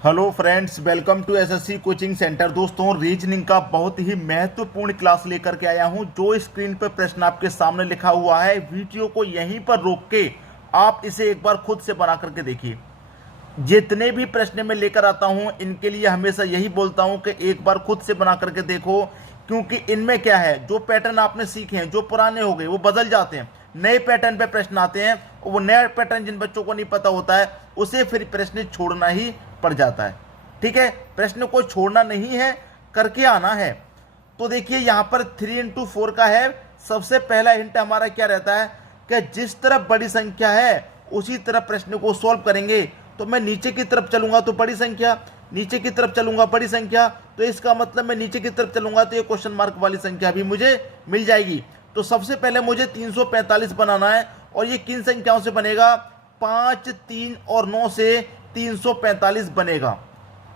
Hello friends, welcome to SSC coaching centre. दोस्तों, reasoning का बहुत ही महत्वपूर्ण क्लास लेकर के आया हूं। जो स्क्रीन पर प्रश्न आपके सामने लिखा हुआ है, वीडियो को यहीं पर रोक के आप इसे एक बार खुद से बना करके देखिए। जितने भी प्रश्न मैं लेकर आता हूं, इनके लिए हमेशा यही बोलता हूं कि एक बार खुद से बना करके देखो, क्योंकि इनमें क्या है, जो पैटर्न आपने सीखे हैं, जो पुराने हो गए वो बदल जाते हैं, नए पैटर्न पे प्रश्न आते हैं। वो नया पैटर्न जिन बच्चों को नहीं पता होता है, उसे फिर प्रश्न छोड़ना ही पड़ जाता है। ठीक है, प्रश्न को छोड़ना नहीं है, करके आना है। तो देखिए, यहां पर 3 into 4 का है। सबसे पहला हिंट हमारा क्या रहता है कि जिस तरफ बड़ी संख्या है उसी तरफ प्रश्न को सॉल्व करेंगे। तो मैं नीचे की तरफ चलूंगा तो बड़ी संख्या, नीचे की तरफ चलूंगा बड़ी संख्या, तो इसका मतलब मैं नीचे की तरफ चलूंगा तो ये क्वेश्चन मार्क वाली संख्या भी मुझे मिल जाएगी। तो सबसे पहले मुझे 345 बनाना है, और ये किन संख्याओं से बनेगा? 5, 3 और 9 से 345 बनेगा।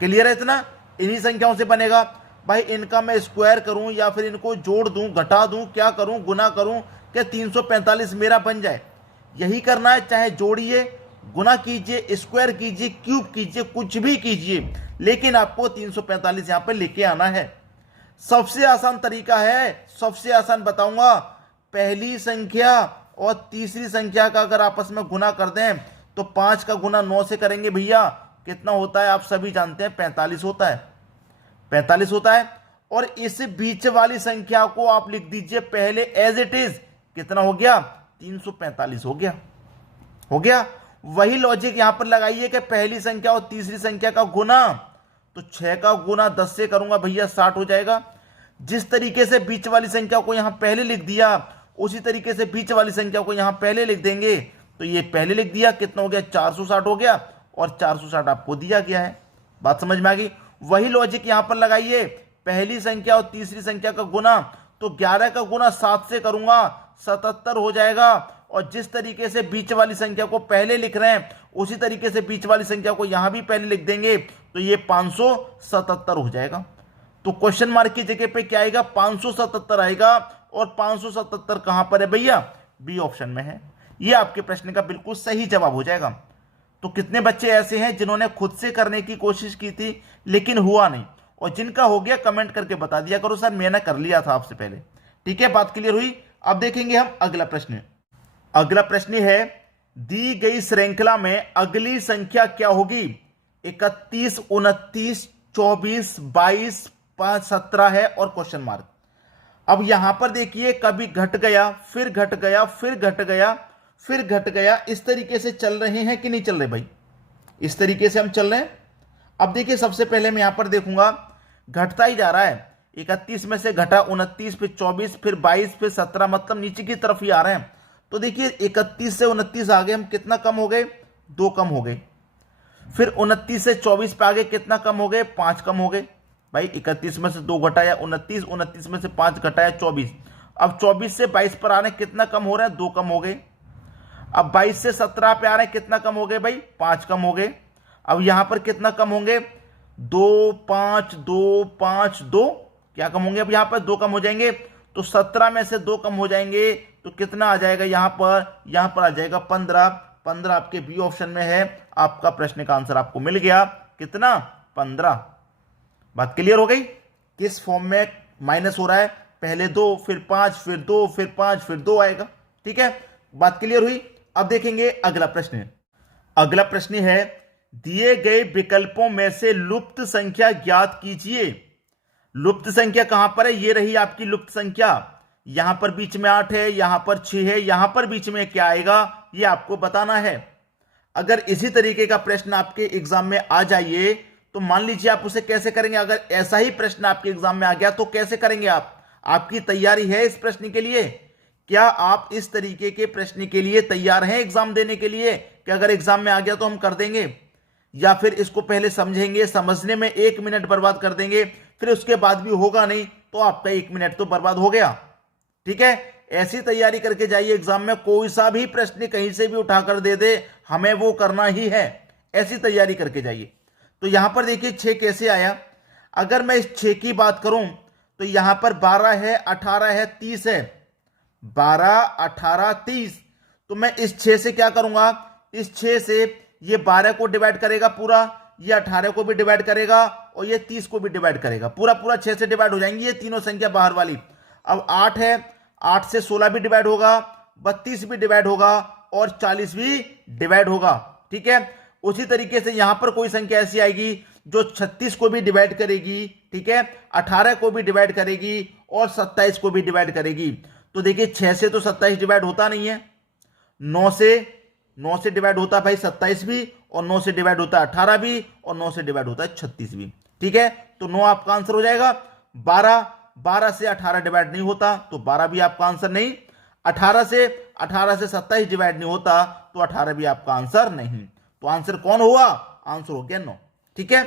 क्लियर है इतना? इन्हीं संख्याओं से बनेगा। भाई, इनका मैं स्क्वायर करूं या फिर इनको जोड़ दूं, घटा दूं, क्या करूं, गुना करूं कि 345 मेरा बन जाए? यही करना है। चाहे जोड़िए, गुना कीजिए, स्क्वायर कीजिए, क्यूब कीजिए, कुछ भी कीजिए, लेकिन आपको 345 यहां पर लेके आना है। सबसे आसान तरीका है, सबसे आसान बताऊंगा। पहली संख्या और तीसरी संख्या का अगर आपस में गुना कर दें तो 5 का गुना 9 से करेंगे भैया, कितना होता है? आप सभी जानते हैं, 45 होता है। 45 होता है। और इस बीच वाली संख्या को आप लिख दीजिए पहले एज इट इज। कितना हो गया? 345 हो गया। हो गया। वही लॉजिक यहां पर लगाइए कि पहली संख्या और तीसरी संख्या का गुना, तो 6 का गुना 10 से करूंगा भैया, 60 हो जाएगा। जिस तरीके से बीच वाली संख्या को यहां पहले लिख दिया, उसी तरीके से बीच वाली संख्या को यहां पहले लिख देंगे। तो ये पहले लिख दिया, कितना हो गया? 460 हो गया, और 460 आपको दिया गया है। बात समझ में आ गई? वही लॉजिक यहां पर लगाइए। पहली संख्या और तीसरी संख्या का गुना, तो 11 का गुना 7 से करूंगा, 77 हो जाएगा। और जिस तरीके से बीच वाली संख्या को पहले लिख रहे हैं, उसी तरीके से बीच वाली संख्या को यहां भी पहले लिख देंगे, तो ये 577 हो जाएगा। तो क्वेश्चन मार्क की जगह पे क्या आएगा? 577 आएगा। और 577 कहां पर है भैया? बी ऑप्शन में है। ये आपके प्रश्न का बिल्कुल सही जवाब हो जाएगा। तो कितने बच्चे ऐसे हैं जिन्होंने खुद से करने की कोशिश की थी लेकिन हुआ नहीं, और जिनका हो गया कमेंट करके बता दिया करो, सर मैंने कर लिया था आपसे पहले। ठीक है, बात क्लियर हुई? अब देखेंगे हम अगला प्रश्न। अगला प्रश्न है, दी गई श्रृंखला में अगली संख्या क्या होगी? 31, 29, 24, 22, 5, 17 है, और क्वेश्चन मार्क। अब यहां पर देखिए, कभी घट गया, फिर घट गया, फिर घट गया, फिर घट गया। इस तरीके से चल रहे हैं कि नहीं चल रहे भाई? इस तरीके से हम चल रहे हैं। अब देखिए, सबसे पहले मैं यहां पर देखूंगा, घटता ही जा रहा है। 31 में से घटा 29, फिर 24, फिर 22, फिर 17, मतलब नीचे की तरफ ही आ रहे हैं। तो देखिए, 31 से 29 आ गए हम, कितना कम हो गए? 2 कम हो गए। फिर 29 से 24 पे आ गए, कितना कम हो गए? 5 कम हो गए। भाई, 31 में से 2 घटाया 29, 29 में से 5 घटाया 24। अब 24 से 22 पर आ रहे हैं, कितना कम हो रहा है? 2 कम हो गए। अब 22 से 17 पे आ रहे हैं, कितना कम हो गए भाई? 5 कम हो गए। अब यहां पर कितना कम होंगे? 2, 5, 2, 5, 2। क्या कम होंगे? अब यहां पर 2 कम हो जाएंगे। तो 17 में से 2 कम हो जाएंगे, तो कितना आ जाएगा यहां पर? यहां पर आ जाएगा 15। 15 आपके बी ऑप्शन में है। आपका प्रश्न का आंसर आपको मिल गया। कितना? 15। बात क्लियर हो गई? किस फॉर्म में माइनस हो रहा है? पहले 2, फिर 5, फिर 2, फिर 5, फिर 2 आएगा। ठीक है, बात क्लियर हुई? अब देखेंगे अगला प्रश्न। अगला प्रश्न है, दिए गए विकल्पों में से लुप्त संख्या ज्ञात कीजिए। लुप्त संख्या कहां पर है? ये रही आपकी लुप्त संख्या। यहां पर बीच में 8 है, यहां पर 6 है, यहां पर बीच में क्या आएगा, ये आपको बताना है। अगर इसी तरीके का प्रश्न आपके एग्जाम में आ जाइए, तो मान लीजिए आप उसे कैसे करेंगे? अगर ऐसा ही प्रश्न आपके एग्जाम में आ गया तो कैसे करेंगे आप? आपकी तैयारी है इस प्रश्न के लिए? क्या आप इस तरीके के प्रश्न के लिए तैयार हैं एग्जाम देने के लिए, कि अगर एग्जाम में आ गया तो हम कर देंगे? या फिर इसको पहले समझेंगे, समझने में 1 मिनट बर्बाद कर देंगे, फिर उसके बाद भी होगा नहीं तो आपका 1 मिनट तो बर्बाद हो गया। ठीक है, ऐसी तैयारी करके जाइए एग्जाम में। कोई सा भी प्रश्न कहीं से भी उठाकर दे दे, हमें वो करना ही है। ऐसी तैयारी करके जाइए। तो यहां पर देखिए 6 कैसे आया। अगर मैं इस 6 की बात करूं तो यहां पर 12 है, 18 है, 30 है। 12, 18, 30। तो मैं इस 6 से क्या करूंगा? इस 6 से ये 12 को डिवाइड करेगा पूरा, ये 18 को भी डिवाइड करेगा और ये 30 को भी डिवाइड करेगा। पूरा पूरा 6 से डिवाइड हो जाएंगी ये तीनों संख्या बाहर वाली। अब 8 है, 8 से 16 भी डिवाइड होगा, 32 भी डिवाइड होगा और 40 भी डिवाइड होगा। ठीक है, उसी तरीके से यहां पर कोई संख्या ऐसी आएगी जो 36 को भी डिवाइड करेगी, ठीक है, 18 को भी डिवाइड करेगी और 27 को भी डिवाइड करेगी। तो देखिए 6 से तो 27 डिवाइड होता नहीं है, 9 से डिवाइड होता है भाई 27 भी, और 9 से डिवाइड होता है 18 भी, और 9 से डिवाइड होता है 36 भी। ठीक है, तो 9 आपका आंसर हो जाएगा। 12 से 18 डिवाइड नहीं होता तो 12 भी आपका आंसर नहीं। 18 से 27 डिवाइड नहीं होता तो 18 भी आपका आंसर नहीं। तो आंसर कौन हुआ? आंसर हो गया 9। ठीक है,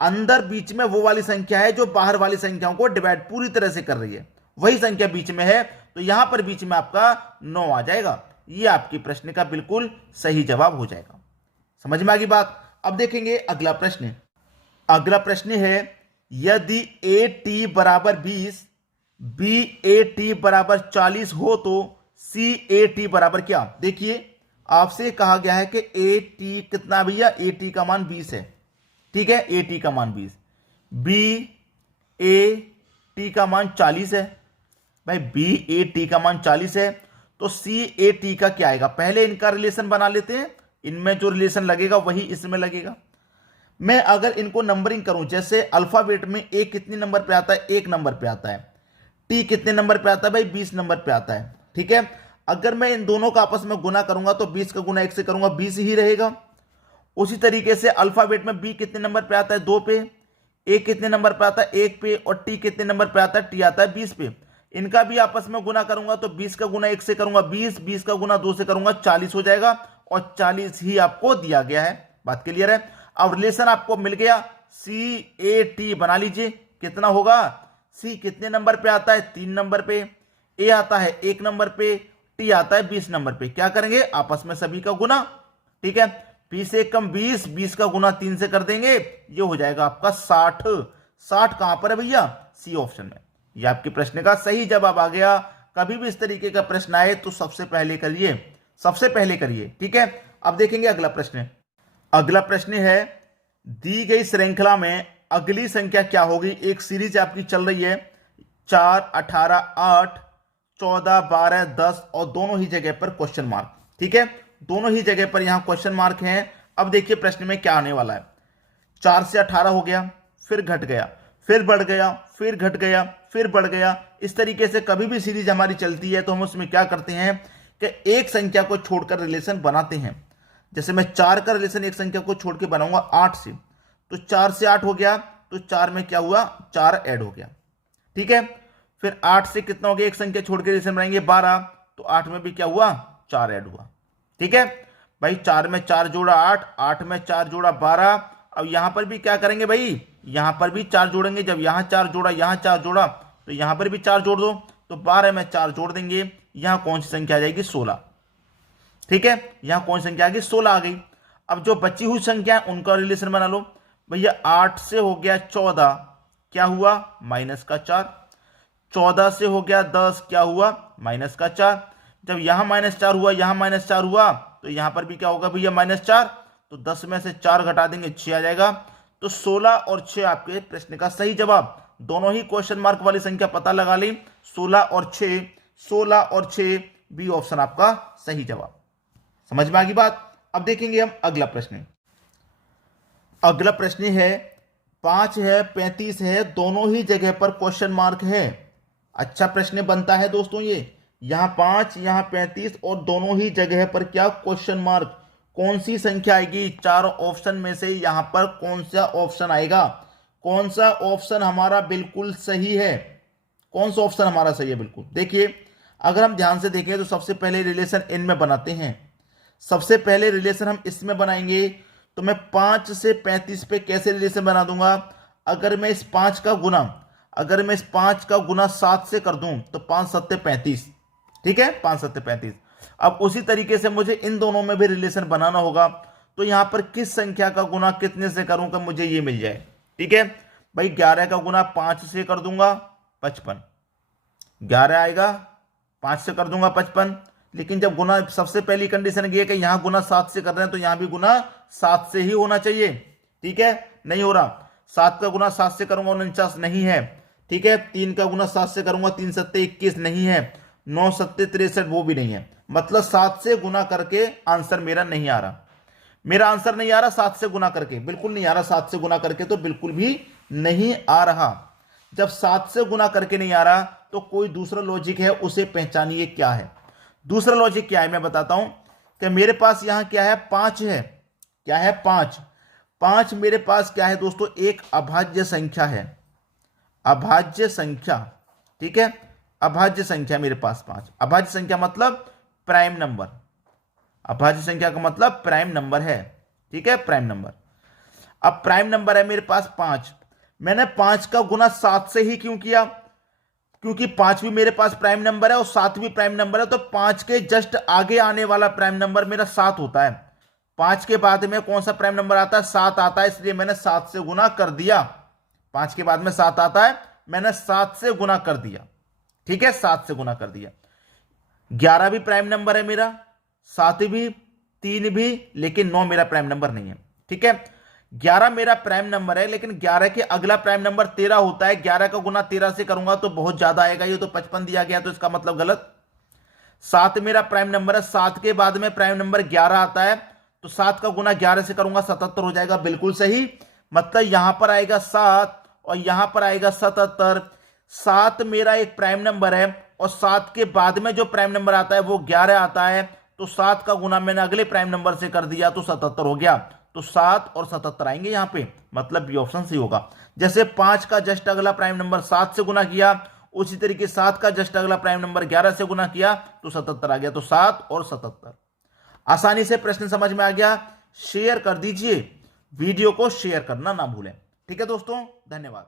अंदर बीच में वो वाली संख्या है जो बाहर वाली संख्याओं को डिवाइड पूरी तरह से कर रही है, वही संख्या बीच में है, तो यहां पर बीच में आपका 9 आ जाएगा। ये आपकी प्रश्न का बिल्कुल सही जवाब हो जाएगा। समझ में आ गई बात? अब देखेंगे अगला प्रश्न। अगला प्रश्न है, यदि AT बराबर 20, BAT बराबर 40 हो तो CAT बराबर क्या? देखिए आपसे कहा गया है कि AT कितना भैया? AT का मान 20 है। ठीक है, AT का मान 20, BAT का मान 40 है। भाई BAT का मान 40 है तो CAT का क्या आएगा? पहले इनका रिलेशन बना लेते हैं, इनमें जो रिलेशन लगेगा वही इसमें लगेगा। मैं अगर इनको नंबरिंग करूं, जैसे अल्फाबेट में A कितने नंबर पे आता है? 1 नंबर पे आता है। T कितने नंबर पे आता है? भाई 20 नंबर पे आता है। ठीक है, अगर मैं इन दोनों का आपस में गुना करूंगा तो 20 का गुना 1 से करूंगा 20 ही रहेगा। उसी तरीके से अल्फाबेट में B कितने नंबर पे आता है? 2 पे। A कितने नंबर पे आता है? 1 पे। और T कितने नंबर पे आता है? T आता है 20 पे। इनका भी आपस में गुना करूंगा तो 20 का गुना 1 से करूंगा 20, 20 का गुना 2 से करूंगा 40 हो जाएगा, और 40 ही आपको दिया गया है। बात क्लियर है? अब रिलेशन आपको मिल गया, CAT बना लीजिए। कितना होगा? C कितने नंबर पे आता है? 3 नंबर पे। A आता है 1 नंबर पे, T आता है 20 नंबर पे। क्या करेंगे? आपस में सभी का गुना। ठीक है, 20 से कम 20, 20 का गुना 3 से कर देंगे, ये हो जाएगा आपका 60। 60 कहां पर है भैया? C ऑप्शन में। ये आपके प्रश्न का सही जवाब आ गया। कभी भी इस तरीके का प्रश्न आए तो सबसे पहले करिए। ठीक है, अब देखेंगे अगला प्रश्न। अगला प्रश्न है, दी गई श्रृंखला में अगली संख्या क्या होगी? एक सीरीज आपकी चल रही है, 4, 18, 8, 14, 12, 10 और दोनों ही जगह पर क्वेश्चन मार्क। ठीक है, दोनों ही जगह पर यहां क्वेश्चन मार्क हैं। अब देखिए प्रश्न में क्या आने वाला है। 4 से 18 हो गया, फिर घट गया, फिर बढ़ गया, फिर घट गया, फिर बढ़ गया। इस तरीके से कभी भी सीरीज हमारी चलती है तो हम उसमें क्या करते हैं कि एक संख्या को छोड़कर रिलेशन बनाते हैं। जैसे मैं 4 का रिलेशन एक संख्या को छोड़ के बनाऊंगा 8 से, तो 4 से 8 हो गया, तो 4 में क्या हुआ? 4 ऐड हो गया। ठीक है, फिर 8 से कितना हो गया? एक संख्या छोड़ के रिलेशन बनाएंगे 12, तो 8 में भी क्या हुआ? 4 ऐड हुआ। ठीक है भाई, 4 में 4 जोड़ा 8, 8 में 4 जोड़ा 12। अब यहां पर भी क्या करेंगे भाई? यहां पर भी 4 जोड़ेंगे। जब यहां 4 जोड़ा, यहां 4 जोड़ा, तो यहां पर भी 4 जोड़ दो, तो 12 में 4 जोड़ देंगे। यहां कौन सी संख्या आ जाएगी? 16। ठीक है, यहां कौन सी संख्या आ गई? 16 आ गई। अब जो बची हुई संख्या उनका रिलेशन बना लो भैया। 8 से हो गया 14, क्या हुआ? माइनस का 4। 14 से हो गया 10, क्या हुआ? माइनस का 4। जब यहां -4 हुआ, यहां -4 हुआ, तो यहां पर भी क्या होगा भैया? -4। तो 10 में से 4 घटा देंगे, 6 आ जाएगा। तो 16 और 6 आपके प्रश्न का सही जवाब। दोनों ही क्वेश्चन मार्क वाली संख्या पता लगा ली, 16 और 6, 16 और 6, बी ऑप्शन आपका सही जवाब। समझ में आ गई बात? अब देखेंगे हम अगला प्रश्न। अगला प्रश्न है, 5 है, 35 है, दोनों ही जगह पर क्वेश्चन मार्क है। अच्छा प्रश्न बनता है दोस्तों ये। यहां 5, यहां 35 और दोनों ही जगह पर क्या? Question mark. कौन सी संख्या आएगी? चारों ऑप्शन में से यहां पर कौन सा ऑप्शन आएगा? कौन सा ऑप्शन हमारा बिल्कुल सही है? कौन सा ऑप्शन हमारा सही है बिल्कुल? देखिए अगर हम ध्यान से देखें तो सबसे पहले रिलेशन इनमें बनाते हैं। सबसे पहले रिलेशन हम इसमें बनाएंगे, तो मैं 5 से 35 पे कैसे रिलेशन बना दूंगा? अगर मैं इस 5 का गुना 7 से कर दूं तो 5 7 35। ठीक है, 5 7 35। अब उसी तरीके से मुझे इन दोनों में भी रिलेशन बनाना होगा, तो यहां पर किस संख्या का गुना कितने से करूं कि मुझे ये मिल जाए? ठीक है भाई, 11 का गुना 5 से कर दूंगा 55, 11 आएगा, 5 से कर दूंगा 55। लेकिन जब गुना, सबसे पहली कंडीशन ये है कि यहां गुना 7 से कर रहे हैं तो यहां भी गुना 7 से ही होना चाहिए। ठीक है, नहीं हो रहा। 7 का गुना 7 से करूंगा 49 नहीं है, ठीक है। 3 का गुना 7 से करूंगा 3 सत्ते 21 नहीं है, 9 सत्ते 63 वो भी नहीं है। मतलब 7 से गुना करके आंसर मेरा नहीं आ रहा, मेरा आंसर नहीं आ रहा 7 से गुना करके, बिल्कुल नहीं आ रहा। 7 से गुना करके तो बिल्कुल भी नहीं आ रहा। जब 7 से गुना करके नहीं आ रहा तो कोई दूसरा लॉजिक है, उसे पहचानिए क्या है। दूसरा लॉजिक क्या है मैं बताता हूं कि मेरे पास यहां क्या है, 5 है। क्या है, 5। 5 मेरे पास क्या है दोस्तों, एक अभाज्य संख्या है, अभाज्य संख्या, ठीक है। अभाज्य संख्या मेरे पास 5। अभाज्य संख्या मतलब प्राइम नंबर, अभाज्य संख्या का मतलब प्राइम नंबर है, ठीक है, प्राइम नंबर। अब प्राइम नंबर है मेरे पास 5। मैंने 5 का गुना 7 से ही क्यों किया, क्योंकि 5 भी मेरे पास प्राइम नंबर है और 7 भी प्राइम नंबर है, तो 5 के जस्ट आगे आने वाला प्राइम नंबर मेरा 7 होता है। 5 के बाद में कौन सा प्राइम नंबर आता है, 7 आता है, इसलिए मैंने 7 से गुना कर दिया। 5 के बाद में 7 आता है, मैंने 7 से गुना कर दिया, ठीक है, 7 से गुना कर दिया। 11 भी प्राइम नंबर है मेरा, 7 भी, 3 भी, लेकिन 9 मेरा प्राइम नंबर नहीं है, ठीक है। 11 मेरा प्राइम नंबर है, लेकिन 11 के अगला प्राइम नंबर 13 होता है। 11 का गुना 13 से करूंगा तो बहुत ज्यादा आएगा, ये तो 55 दिया गया, तो इसका मतलब गलत। 7 मेरा प्राइम नंबर है, 7 के बाद में प्राइम नंबर 11 आता है, तो 7 का गुना 11 से करूंगा 77 हो जाएगा, बिल्कुल सही। मतलब यहां पर आएगा 7 और यहां पर आएगा 77। 7 मेरा एक प्राइम नंबर है और 7 के बाद में जो प्राइम नंबर आता है वो 11 आता है, तो 7 का गुना मैंने अगले प्राइम नंबर से कर दिया तो 77 हो गया। तो 7 और 77 आएंगे यहां पे, मतलब बी ऑप्शन सही होगा। जैसे 5 का जस्ट अगला प्राइम नंबर 7 से गुना किया, उसी तरीके 7 का जस्ट अगला प्राइम नंबर 11 से गुना किया तो 77 आ गया। तो 7 और 77। आसानी से प्रश्न समझ में आ गया। शेयर कर दीजिए, वीडियो को शेयर करना ना भूलें, ठीक है दोस्तों, धन्यवाद।